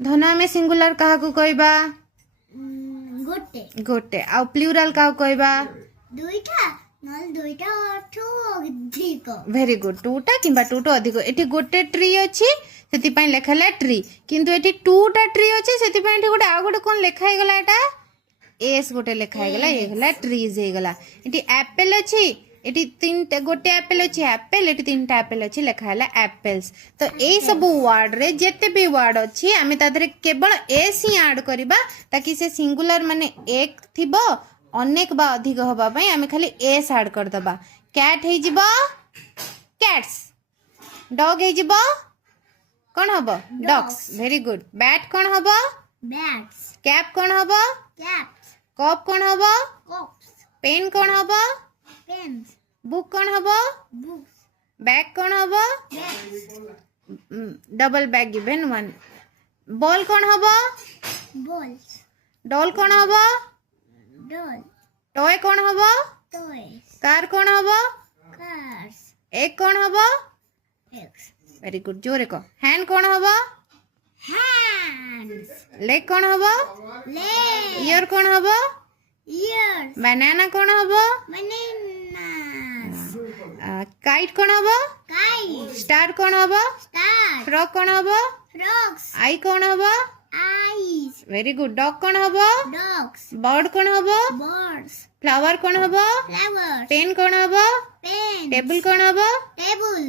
धन आम सिंगुलर क्या कहबा गोटे गोटे आ प्लूराल क्या कहबा दुईटा नल दुईटा अठु अधिक वेरी गुड टूटा किंबा टूटो अधिक एठी गोटे ट्री अछि सेति पई लेखाला ट्री किंतु एठी टूटा ट्री अछि सेति पई एठी गोटे आ गोटे कोन लेखा हे गला एटा एस गोटे लेखा हे गला ये गला ट्रीज हे गला एठी एप्पल अछि एठी तीनटा गोटे एप्पल अछि एप्पल एठी तीनटा एप्पल अछि लेखा हला एप्पल्स तो ए सब वर्ड रे जेते भी वर्ड अछि आमे तादरे केवल एस ही ऐड करबा ताकि से सिंगुलर माने एक थिबो अनेक बा अधिक होबा पई आमे खाली एस ऐड कर दबा कैट हे जिबो कैट्स डॉग हे जिबो कोन हबो डॉग्स वेरी गुड बैट कोन हबो बैट्स कैप कोन हबो कैप्स कप कोन हबो कप्स पेन कोन हबो पेन्स बुक कोन हबो बुक्स बैग कोन हबो bags double bag given one ball कोन हबो बॉल्स डॉल कोन हबो डॉल टॉय कोन हबो टॉयज कार कोन हबो कार्स एग कोन हबो एग्स वेरी गुड जोरे को हैंड कोन हबो hands लेग कोन हबो legs ईयर कोन हबो ears बनाना कोन हबो bananas काइट कोन हबो kites स्टार कोन हबो stars फ्रॉग कोन हबो frogs आई कोन हबो eyes वेरी गुड डॉग कोन हबो dogs बर्ड कोन हबो birds फ्लावर कोन हबो flowers पेन कोन हबो pens टेबल कोन हबो table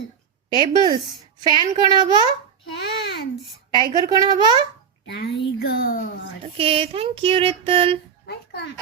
टेबल्स फैन कोन हबो fans टाइगर कोन हबो tiger okay thank you Ritul welcome